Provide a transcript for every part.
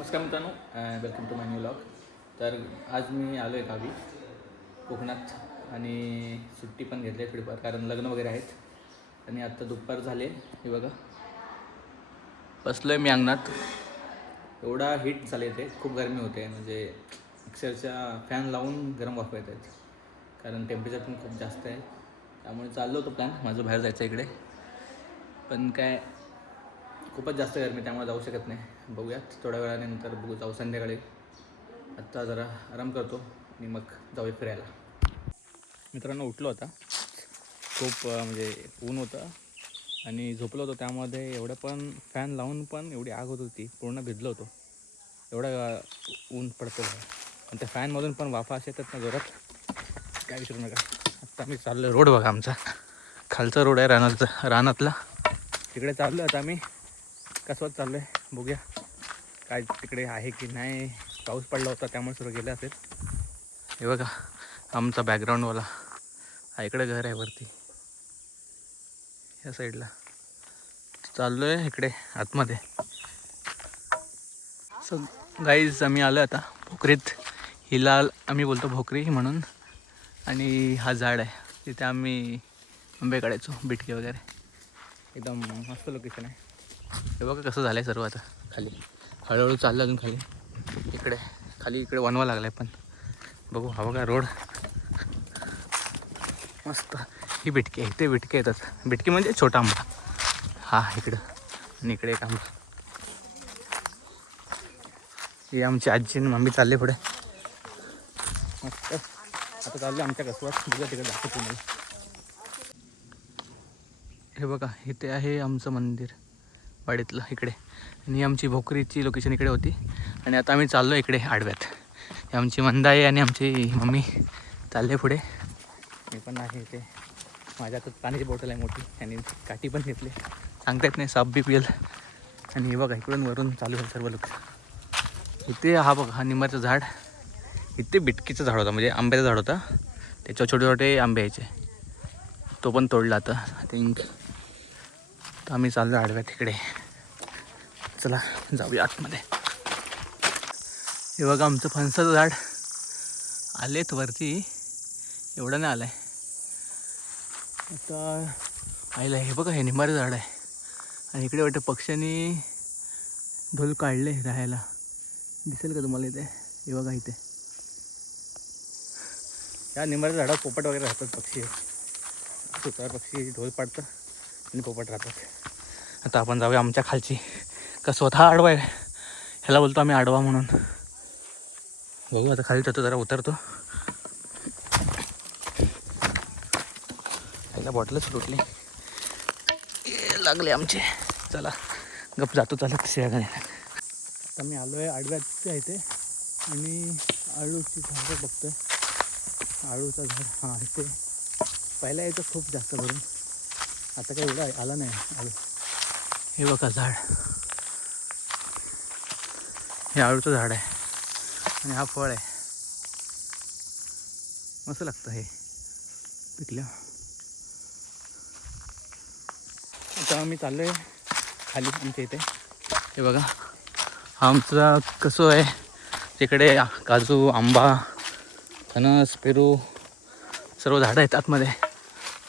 नमस्कार मित्रांनो, welcome to my new vlog. तर आज मी आलो आहे गावी कोकणात आणि सुट्टी पण घेतली आहे थोडीफार, कारण लग्न वगैरे आहेत. आणि आत्ता दुपार झाले, हे बघा बसलो आहे मी अंगणात. एवढा हीट झाले ते, खूप गरमी होते, म्हणजे अक्षरशः फॅन लावून गरम वाफा येत आहेत, कारण टेम्परेचर पण खूप जास्त आहे. त्यामुळे चाललो होतो प्लॅन माझं बाहेर जायचं इकडे, पण काय खूपच जास्त गरमी, त्यामुळे जाऊ शकत नाही. बघूयात थोड्या वेळानंतर बघू, जाऊ संध्याकाळी. आत्ता जरा आराम करतो आणि मग जाऊया फिरायला. मित्रांनो, उठलो होता, खूप म्हणजे ऊन होतं आणि झोपलो होतो. त्यामध्ये एवढं पण फॅन लावून पण एवढी आग होत होती, पूर्ण भिजलो होतो. एवढं ऊन पडतं आणि त्या फॅनमधून पण वाफा असे येतात ना जोरात, काय विचारू नका. आत्ता मी चाललो, रोड बघा आमचा, खालचा रोड आहे रानातला. तिकडे चाललो आता आम्ही, कसवत चाललो आहे. बघूया काय तिकडे आहे की नाही. पाऊस पडला होता त्यामुळे सुरू गेलं असेल. हे बघा आमचा बॅकग्राऊंडवाला, हा इकडे घर आहे वरती, या साईडला. चाललो आहे इकडे आतमध्ये. सो गाईज, आम्ही आलो आता भोकरीत. हिला आम्ही बोलतो भोकरी म्हणून. आणि हा झाड आहे, तिथे आम्ही आंबे काढायचो, बिटके वगैरे. एकदम मस्त लोकेशन आहे. हे बघा कसं झालं आहे सर्व आता खाली. हळूहळू चाललं अजून खाली. इकडे खाली इकडे वनवा लागला आहे, पण बघू. हा बघा रोड मस्त. ही बिटकी आहे, ते बिटके येतात. बिटकी म्हणजे छोटा आंबा. हा इकडं, आणि इकडे एक आंबा. ही आमची आजी आणि मम्मी चालले पुढे मस्त. आता चाललं आमच्या कसवात, बघा तिकडे दाखवतो तुम्हाला. हे बघा इथे आहे आमचं मंदिर वाडीतलं इकडे, आणि आमची भोकरीची लोकेशन इकडे होती. आणि आता आम्ही चाललो इकडे आडव्यात. ही आमची मंदाई आणि आमची मम्मी चालले पुढे. मी पण आहे इथे. माझ्या हातात पाण्याची बॉटल आहे मोठी, आणि काठी पण घेतली, सांगता येत नाही, साप बी पिल. आणि हे बघा इकडून वरून चालू आहे सर्व लोक. इथे हा बघा, हा निंबाचं झाड. इथे बिटकीचं झाड होता, म्हणजे आंब्याचं झाड होता, त्याच्यावर छोटे छोटे आंबे यायचे. तो पण तोडला आता आय थिंक. तर आम्ही चाललो आडव्या तिकडे. चला जाऊया आतमध्ये. हे बघा आमचं फणसाचं झाड. आलेत वरती, एवढं नाही आलं आहे आता. आईला हे बघा, हे निंबाचं झाड आहे. आणि इकडे वाटतं पक्ष्यांनी ढोल काढले राहायला. दिसेल का तुम्हाला इथे? हे बघा इथे या निंबाच्या झाडावर पोपट वगैरे राहतात, पक्षी. सुतार पक्षी ढोल पाडतात आणि पोपट राहतात. आता आपण जाऊया आमच्या खालची. का स्वतः आडवा आहे, ह्याला बोलतो आम्ही आडवा म्हणून. बघू आता खाली जातो, जरा उतरतो. ह्याला बॉटलच सुटली लागले आमचे. चला गप जातो चालत शेगाने. आता मी आलो आहे आडव्याचं इथे, आणि आळूची झाडं बघतोय. आळूचा झाड हां इथे पहिला यायचं खूप जास्त करून, आता काही एवढं आला नाही आळू. हे बघा झाड, हे आळूचं झाड आहे, आणि हा फळ आहे. मस्त लागतं हे पिकलं. आता आम्ही चाललो आहे खाली आमच्या इथे. हे बघा आमचा कसं आहे, तिकडे काजू, आंबा, फणस, पेरू सर्व झाडं आहेत आतमध्ये.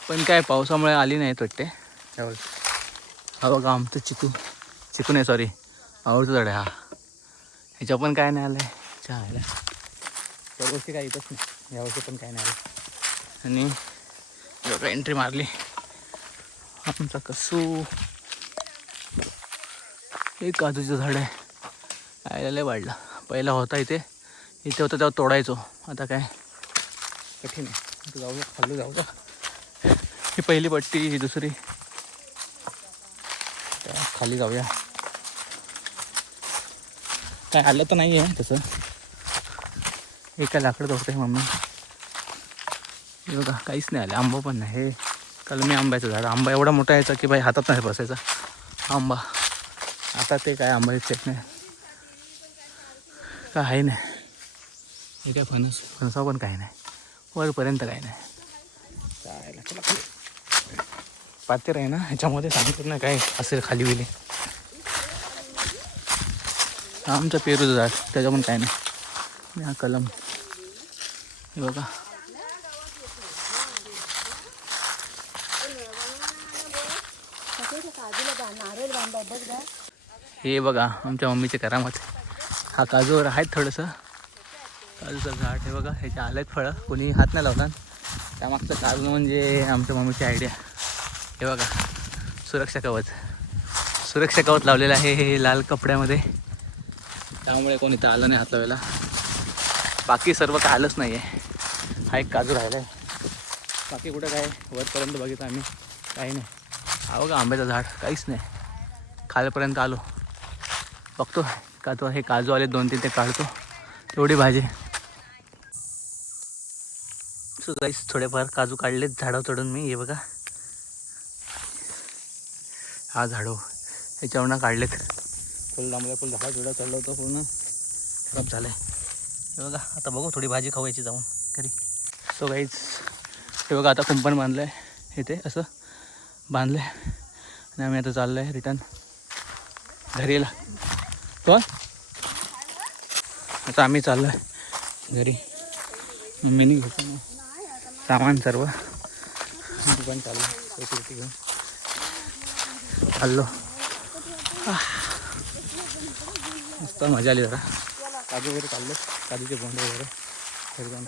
पण काय पावसामुळे आली नाहीत वाटते त्यावर. हा बघा आमचं चिकू नाही, सॉरी, आवडतं झाड आहे हा. ह्याच्या पण काय नाही आलं आहे चहायला. त्या गोष्टी काय येतच नाही, यावर्षी पण काय नाही आलं. आणि बघा एंट्री मारली. आमचा कसू, हे काजूचं झाड आहे. आयला लय वाढला. पहिला होता इथे होता तेव्हा तोडायचो, आता काय कठीण आहे. आता जाऊ खाली जाऊ का. ही पहिली पट्टी, ही दुसरी, खाली जाऊया. काय आलं तर नाही आहे तसं. हे काय लाकडं तोडतं आहे मम्मी. हे बघा काहीच नाही आलं. आंबा पण नाही. हे कलमी आंब्याचं झाड. आंबा एवढा मोठा यायचा की बाई हातात नाही बसायचा आंबा. आता ते काय आंबा येत नाही, काय आहे नाही. हे काय फणसा पण काही नाही, वरपर्यंत काही नाही. काय चला खाली. पातेर आहे ना, ह्याच्यामध्ये सांगतात ना काय असेल खाली बिली. आमचं पेरूचं झाड, त्याच्या पण काय नाही. आणि हा कलम हे बघा. हे बघा आमच्या मम्मीचे करामत. हा काजूवर आहेत थोडंसं काजूचं झाड. हे बघा ह्याचे आलेत फळं, कोणी हात नाही लावला. त्यामागचं कारण म्हणजे आमच्या मम्मीची आयडिया. हे बघा सुरक्षा कवच लावलेलं आहे हे लाल कपड्यामध्ये, त्यामुळे कोणी इथं आलं नाही हात लावायला. बाकी सर्व काय आलंच नाही आहे. हा एक काजू राहिला आहे, बाकी कुठं काय वरपर्यंत बघितलं आम्ही काही नाही. हा बघा आंब्याचं झाड, काहीच नाही. खालपर्यंत आलो, बघतो का तो हे काजू आले 2-3 ते काढतो, एवढी भाजी. सो गाईस थोडेफार काजू काढलेत झाडावर चढून मी. हे बघा हा झाडू ह्याच्यावरनं काढलेत. फुल लांबल्या फुल झाडा चढलं होतं, पूर्ण खराब झालं आहे. हे बघा आता बघू थोडी भाजी खावायची जाऊन घरी. सो गाईज हे बघा आता कुंपण बांधलं आहे इथे, असं बांधलं आहे आणि आम्ही आता चाललो आहे रिटर्न घरी. कोण आता आम्ही चाललो आहे घरी. मम्मीने घेतो सामान सर्व, पण चाललो सेक्युरिटी घेऊन चाललो. मस्त मजा आली जरा. काजू वगैरे काढले, काजूचे बोंड वगैरे घरी जाऊन